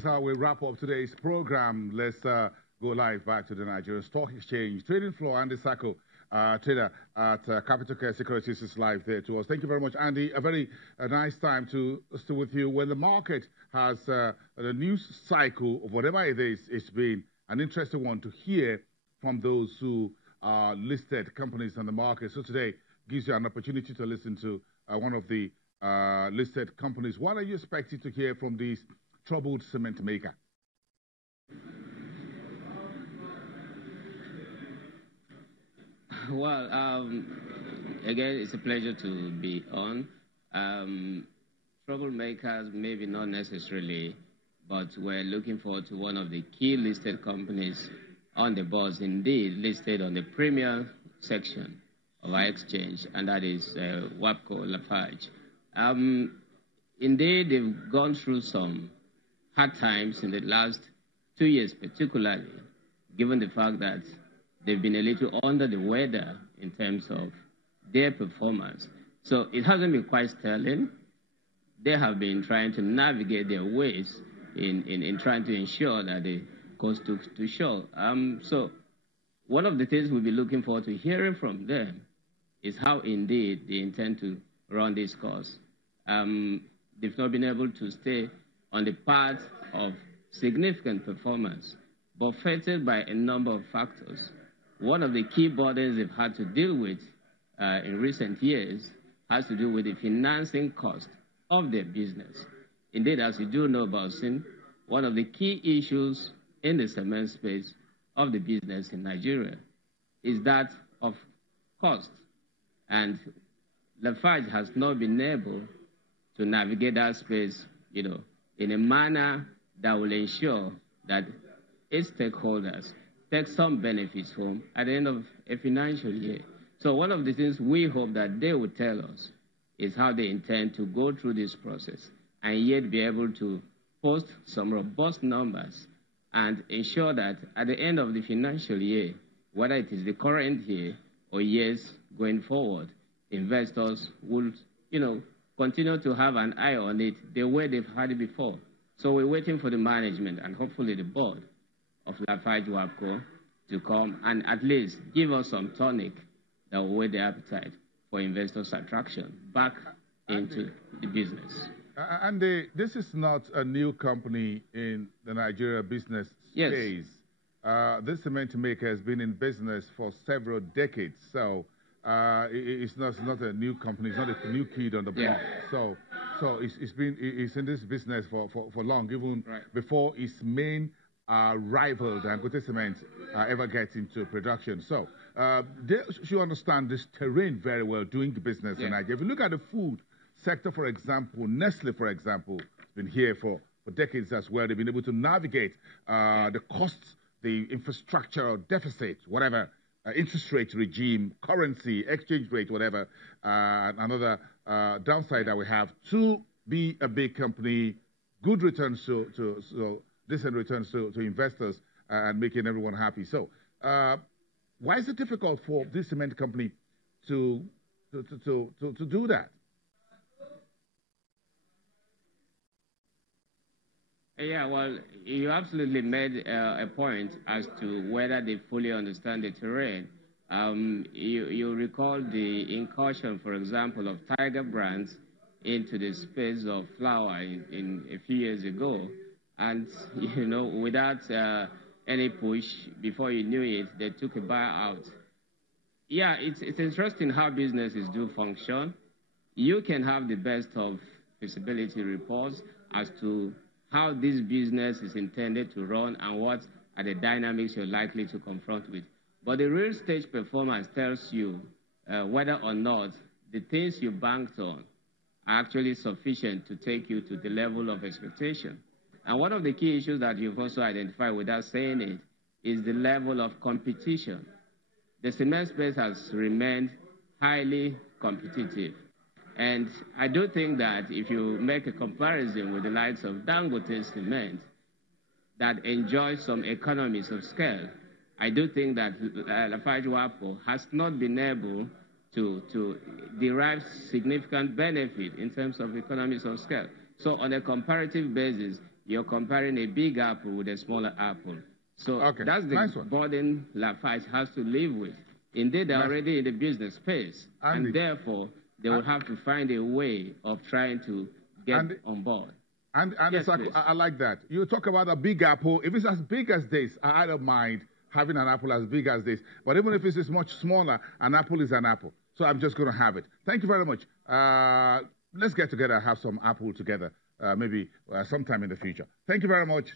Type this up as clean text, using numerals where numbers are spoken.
is how we wrap up today's program. Let's go live back to the Nigerian Stock Exchange trading floor. Andy Sacco, trader at Capital Care Securities, is live there to us. Thank you very much, Andy. A very nice time to stay with you. When the market has the news cycle of whatever it is, it's been an interesting one to hear from those who are listed companies on the market. So today gives you an opportunity to listen to one of the listed companies. What are you expecting to hear from this troubled cement maker? Well, again, it's a pleasure to be on. Troublemakers, maybe not necessarily, but we're looking forward to one of the key listed companies on the bourse, indeed listed on the premier section of our exchange, and that is WAPCO Lafarge. Indeed, they've gone through some hard times in the last 2 years, particularly, given the fact that they've been a little under the weather in terms of their performance. So it hasn't been quite sterling. They have been trying to navigate their ways in trying to ensure that they goes to shore. So one of the things we'll be looking forward to hearing from them is how indeed they intend to run this course. They've not been able to stay on the path of significant performance, buffeted by a number of factors. One of the key burdens they've had to deal with in recent years has to do with the financing cost of their business. Indeed, as you do know, Bausin, one of the key issues in the cement space of the business in Nigeria is that of cost. And Lafarge has not been able to navigate that space, in a manner that will ensure that its stakeholders take some benefits home at the end of a financial year. So one of the things we hope that they will tell us is how they intend to go through this process and yet be able to post some robust numbers and ensure that at the end of the financial year, whether it is the current year or years going forward, investors will, continue to have an eye on it the way they've had it before. So we're waiting for the management and hopefully the board of Lafarge WAPCO to come and at least give us some tonic that will weigh the appetite for investors' attraction back into the business. And this is not a new company in the Nigeria business space. Yes. This cement maker has been in business for several decades, so it's not a new company. It's not a new kid on the block. Yeah. So it's in this business for long, even before its main rival, Dangote Cement, ever gets into production. So they should understand this terrain very well, doing the business in Nigeria. If you look at the food sector, for example, Nestle, for example, has been here for decades as well. They've been able to navigate the costs, the infrastructure deficit, whatever, interest rate regime, currency, exchange rate, whatever, another downside that we have to be a big company, good returns to decent returns to investors, and making everyone happy. So why is it difficult for this cement company to do that? Yeah, well, you absolutely made a point as to whether they fully understand the terrain. You recall the incursion, for example, of Tiger Brands into the space of flour in a few years ago. And, without any push, before you knew it, they took a buyout. Yeah, it's interesting how businesses do function. You can have the best of feasibility reports as to how this business is intended to run and what are the dynamics you're likely to confront with. But the real stage performance tells you whether or not the things you banked on are actually sufficient to take you to the level of expectation. And one of the key issues that you've also identified without saying it is the level of competition. The cement space has remained highly competitive. And I do think that if you make a comparison with the likes of Dangote Cement that enjoys some economies of scale, I do think that Lafarge WAPCO has not been able to derive significant benefit in terms of economies of scale. So on a comparative basis, you're comparing a big apple with a smaller apple. So that's the burden Lafarge has to live with. Indeed, they're already in the business space, and therefore they will have to find a way of trying to get on board. And yes, I like that. You talk about a big apple. If it's as big as this, I don't mind having an apple as big as this. But even if it's much smaller, an apple is an apple. So I'm just going to have it. Thank you very much. Let's get together and have some apple together, maybe sometime in the future. Thank you very much.